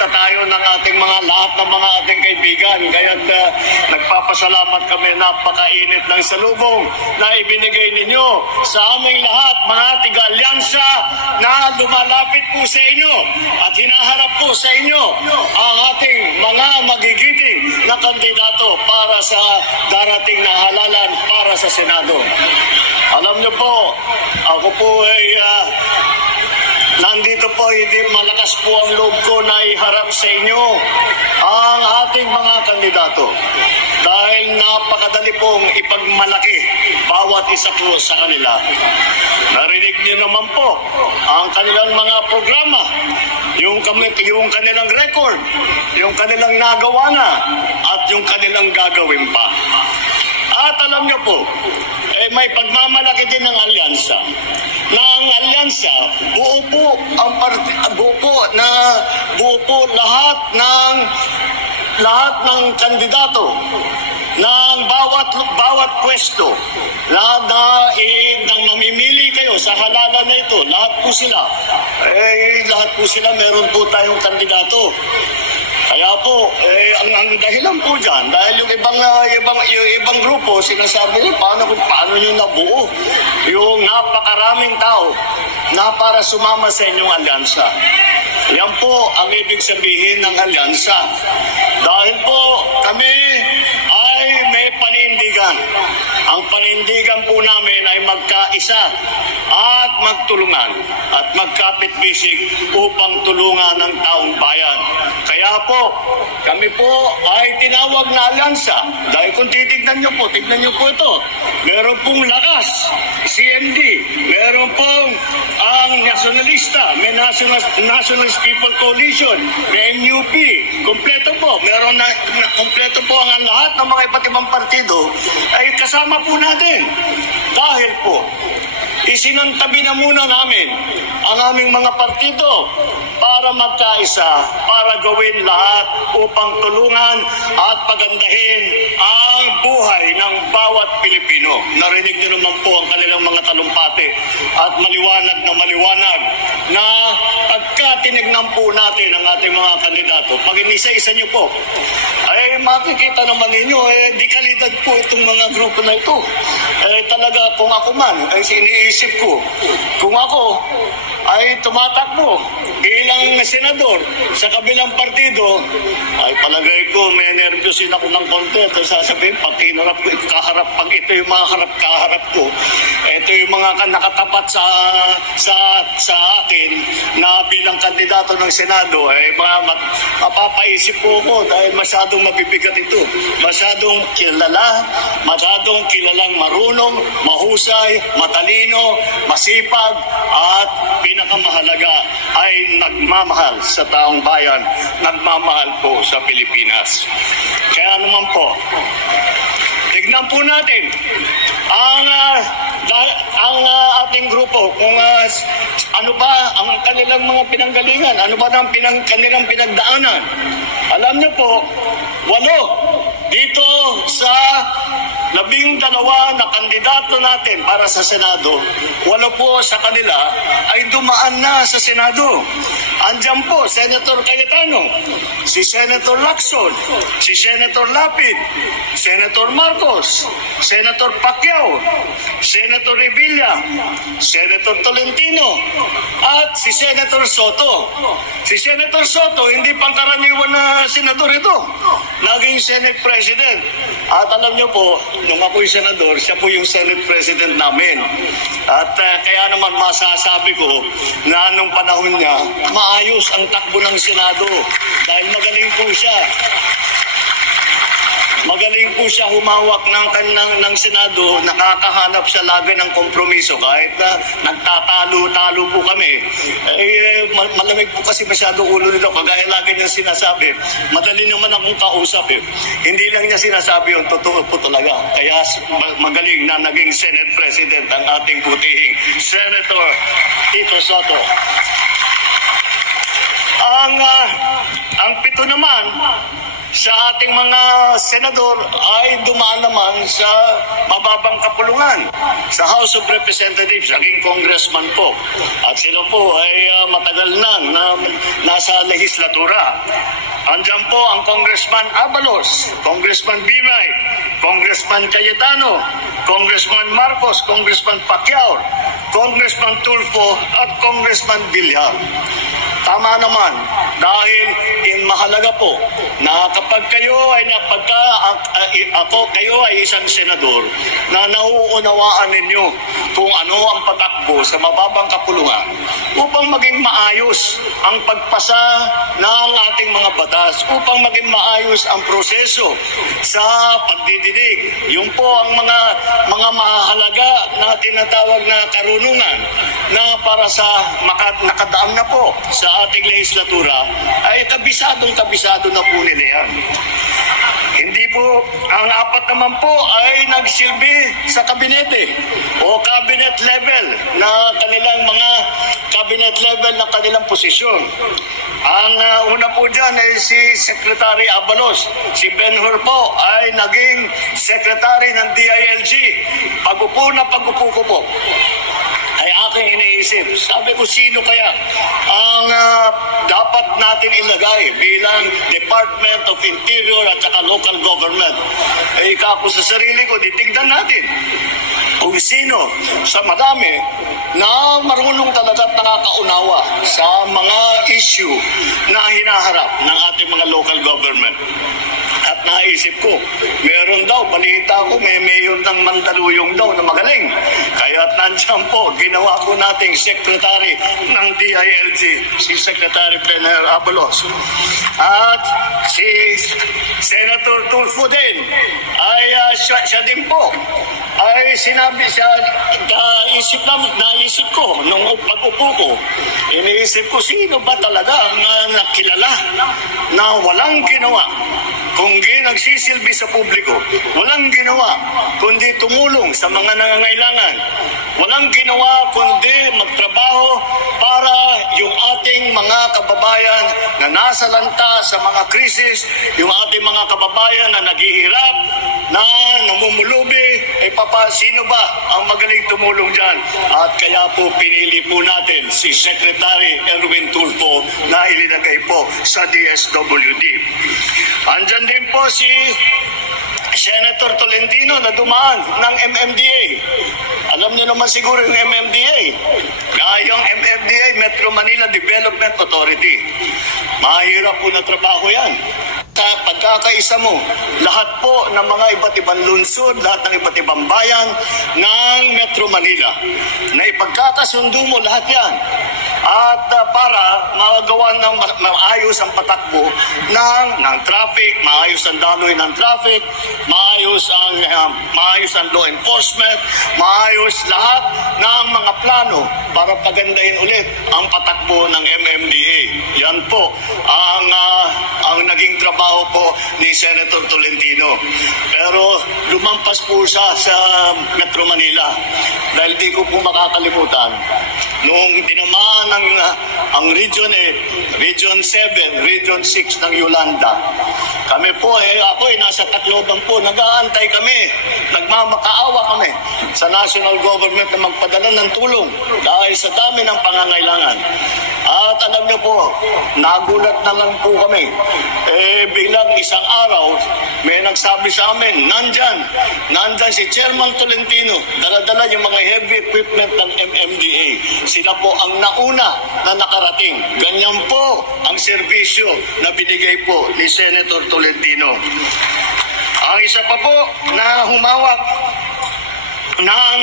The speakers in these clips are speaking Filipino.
nakikita tayo ng ating lahat ng mga ating kaibigan. Kaya nagpapasalamat kami, napakainit ng salubong na ibinigay ninyo sa aming lahat, mga tiga-alyansa na lumalapit po sa inyo at hinaharap po sa inyo ang ating mga magigiting na kandidato para sa darating na halalan para sa Senado. Alam niyo po, ako po ay nandito po, hindi malakas po ang loob ko na iharap sa inyo ang ating mga kandidato. Dahil napakadali pong ipagmalaki bawat isa po sa kanila. Narinig niyo naman po ang kanilang mga programa, yung kanilang record, yung kanilang nagawa na, at yung kanilang gagawin pa. At alam niyo po, may pagmamalaki din ng alyansa. Na ang alyansa, buo po lahat ng kandidato ng bawat pwesto na nang mamimili kayo sa halalan na ito, lahat po sila meron po tayong kandidato. Kaya po, ang dahilan po dyan, dahil yung ibang grupo, sinasabi niyo, paano nyo nabuo yung napakaraming tao na para sumama sa inyong alyansa. Yan po ang ibig sabihin ng alyansa. Dahil po kami ay may panindigan. Ang panindigan po namin ay magkaisa at magtulungan at magkapit-bisig upang tulungan ng taong bayan. Kaya po, kami po ay tinawag na alyansa. Dahil kung tignan niyo po ito. Meron pong lakas, CMD. Meron pong ang nasyonalista, may Nationalist People Coalition, may NUP. Kompleto po. Meron na kompleto po ang lahat ng mga iba't ibang partido ay kasama po natin. Dahil po, isinantabi na muna namin ang aming mga partido para magkaisa, para gawin lahat upang tulungan at pagandahin ang buhay ng bawat Pilipino. Narinig niyo naman po ang kanilang mga talumpati at maliwanag na pagka tinignan po natin ang ating mga kandidato, pag inisa-isa niyo po, ay makikita naman ninyo, di kalidad po itong mga grupo na ito. Talaga kung ako man, ay iniisip ko, kung ako ay tumatakbo bilang senador sa kabilang partido, ay palagay ko may nervyosin ako ng konti at sasabihin pag ito yung mga kaharap ko, ito yung mga nakatapat sa akin na bilang kandidato ng Senado, ay mapapaisip po ako dahil masyadong mabibigat ito. Masyadong kilalang marunong, mahusay, matalino, masipag, at pinakamahalaga ay nagmamahal sa taong bayan, nagmamahal po sa Pilipinas. Kaya naman po, tignan po natin ang ating grupo kung ano ba ang kanilang mga pinanggalingan, ano ba ang kanilang pinagdaanan. Alam niyo po, 8 dito sa 12 na kandidato natin para sa Senado, 8 po sa kanila ay dumaan na sa Senado. Andiyan po, Senator Cayetano, si Senator Lacson, si Senator Lapid, Senator Marcos, Senator Pacquiao, Senator Revilla, Senator Tolentino, at si Senator Soto. Si Senator Soto, hindi pangkaraniwan na senador ito. Naging Senate President. At alam niyo po, nung ako'y senador, siya po yung Senate President namin. At kaya naman masasabi ko na nung panahon niya, maayos ang takbo ng Senado. Dahil magaling po siya. Magaling po siya humawak ng Senado, nakakahanap siya lagi ng kompromiso kahit na nagtatalo-talo po kami. Malamig po kasi masyado ulo nito, kagaya lagi niyang sinasabi. Madali naman akong kausap eh. Hindi lang niya sinasabi yung totoo po talaga. Kaya magaling na naging Senate President ang ating butihing Senator Tito Soto. Ang 7 naman sa ating mga senador ay dumaan naman sa mababang kapulungan sa House of Representatives, naging congressman po. At sila po ay matagal na nasa legislatura. Andyan po ang Congressman Abalos, Congressman Bimay, Congressman Cayetano, Congressman Marcos, Congressman Pacquiao, Congressman Tulfo at Congressman Villar. Tama naman, dahil mahalaga po na kapag kayo ay kayo ay isang senador na nauunawaan ninyo kung ano ang patakbo sa mababang kapulungan upang maging maayos ang pagpasa ng ating mga batas, upang maging maayos ang proseso sa pagdidinig. Yun po ang mga mahalaga na tinatawag na karunungan na para sa nakadaan na po sa ating legislatura ay kabisado na po nila yan. Hindi po, ang apat naman po ay nagsilbi sa kabinete o cabinet level na kanilang mga cabinet level na kanilang posisyon. Ang una po dyan ay si Secretary Abalos. Si Ben-Hur po ay naging Secretary ng DILG. Pag-upo ko po ay aking iniisip. Sabi ko, sino kaya ang dapat natin ilagay bilang Department of Interior at saka local government? Ay kako sa sarili ko, titignan natin kung sino sa madami na marunong talaga at nakakaunawa sa mga issue na hinaharap ng ating mga local government. At naisip ko, meron daw, balita ko, may mayor ng Mandaluyong daw na magaling. Kaya nandiyan po, ginawa ko nating secretary ng DILG, si Secretary Ben-Hur Abalos. At si Senator Tulfo din, ay siya din po, ay sinabi siya, naisip ko, nung pag-upo ko, iniisip ko, sino ba talaga ang nakilala na walang ginawa kundi nagsisilbi sa publiko, walang ginawa kundi tumulong sa mga nangangailangan, walang ginawa kundi magtrabaho para yung ating mga kababayan na nasa lanta sa mga krisis, yung ating mga kababayan na naghihirap, na namumulubi, sino ba ang magaling tumulong dyan? At kaya po pinili po natin si Secretary Erwin Tulfo na ilinagay po sa DSWD. Andyan din po si Senator Tolentino na dumaan ng MMDA. Alam niyo naman siguro yung MMDA. Yung MMDA, Metro Manila Development Authority. Mahirap po na trabaho yan. Sa pagkakaisa mo, lahat po ng mga iba't ibang lungsod, lahat ng iba't ibang bayan ng Metro Manila, na ipagkakasundo mo lahat yan. At para magawa ng maayos ang patakbo ng traffic, maayos ang daloy ng traffic, maayos ang law enforcement, maayos lahat ng mga plano para pagandahin ulit ang patakbo ng MMDA. Yan po ang naging trabaho po ni Senator Tolentino. Pero lumampas po siya sa Metro Manila dahil di ko po makakalimutan noong tinamaan ang Region 8, Region 7, Region 6 ng Yolanda. Kami po ako nasa Tacloban po, nag-aantay kami, nagmamakaawa kami sa national government na magpadala ng tulong dahil sa dami ng pangangailangan. At alam niyo po, nagulat na lang po kami. Biglang isang araw, may nagsabi sa amin, nandyan si Chairman Tolentino, dala-dala yung mga heavy equipment ng MMDA. Sila po ang nauna na nakarating. Ganyan po ang serbisyo na binigay po ni Senator Tolentino. Ang isa pa po na humawak ng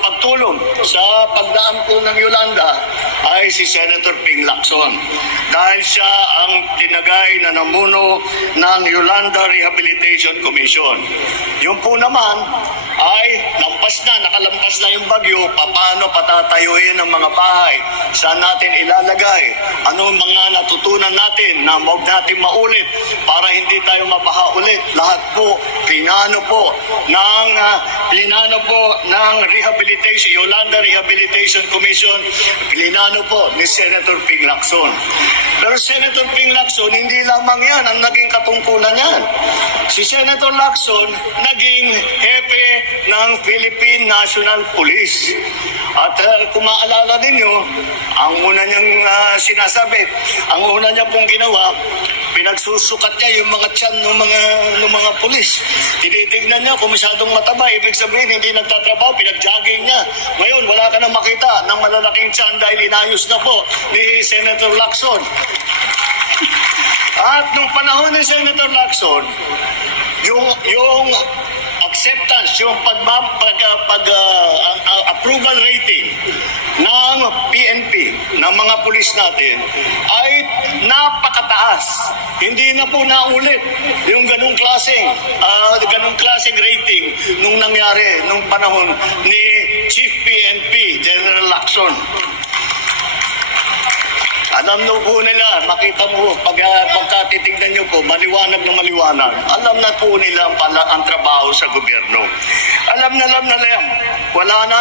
pagtulong sa pagdaan po ng Yolanda ay si Senator Ping Lacson. Dahil siya ang tinagay na namuno ng Yolanda Rehabilitation Commission. Yung po naman ay nakalampas na yung bagyo, paano patatayuin ang mga bahay? Saan natin ilalagay? Ano ang mga natutunan natin na huwag natin maulit para hindi tayo mabaha ulit? Lahat po, plinano po ng rehabilitation, Yolanda Rehabilitation Commission, plinano po ni Senator Ping Lacson. Pero Senator Ping Lacson, hindi lamang yan ang naging katungkulan niyan. Si Senator Lacson, naging hepe ng Philippine National Police. At kung maalala ninyo, ang una niyang sinasabi, ang una niya pong ginawa, pinagsusukat niya yung mga tiyan ng mga pulis. Tinitignan niya kung masyadong mataba, ibig sabihin hindi nagtatrabaho, pinag-jogging niya. Ngayon, wala ka na makita ng malalaking tiyan dahil inayos na po ni Senator Lacson. At nung panahon ni Senator Lacson, yung acceptance, yung approval rating ng PNP, ng mga pulis natin, ay napakataas. Hindi na po naulit yung ganung klaseng rating nung nangyari nung panahon ni Chief PNP, General Lacson. Alam na po nila, makita mo, pagkatitignan nyo po, maliwanag na maliwanag. Alam na po nila ang trabaho sa gobyerno. Alam na lang. Wala na,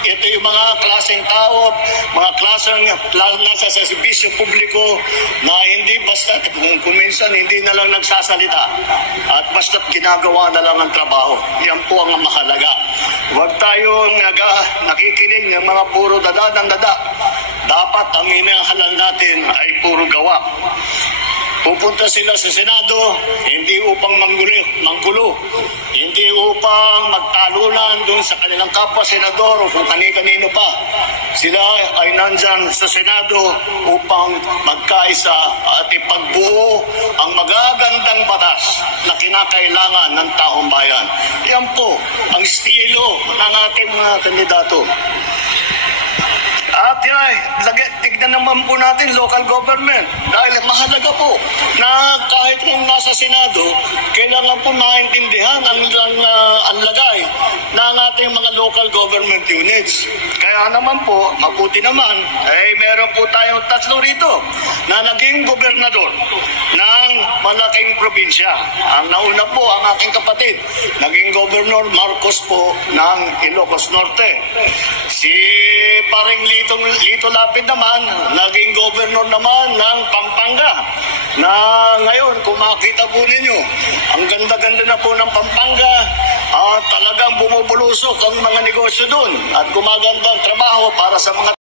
ito yung mga klaseng tao, mga klaseng nasa sa serbisyo publiko na hindi basta, kung minsan hindi na lang nagsasalita at basta ginagawa na lang ang trabaho. Yan po ang mahalaga. Huwag tayong nakikinig ng mga puro dada ng dada. Dapat ang inahalal natin ay puro gawa. Pupunta sila sa Senado, hindi upang manggulo, hindi upang magtalunan doon sa kanilang kapwa senador o kung kani-kanino pa. Sila ay nandyan sa Senado upang magkaisa at ipagbuo ang magagandang batas na kinakailangan ng taong bayan. Yan po ang estilo ng ating mga kandidato. At tignan naman po natin local government. Dahil mahalaga po na kahit kung nasa Senado, kailangan po maintindihan ang lagay ng ating mga local government units. Kaya naman po, mabuti naman, meron po tayong 3 rito na naging gobernador ng malaking probinsya. Ang nauna po ang aking kapatid, naging Governor Marcos po ng Ilocos Norte. Si paring Lito Lapid naman, naging governor naman ng Pampanga. Na ngayon, kung makita po ninyo, ang ganda-ganda na po ng Pampanga at talagang bumubulusok ang mga negosyo doon at gumaganda ang trabaho para sa mga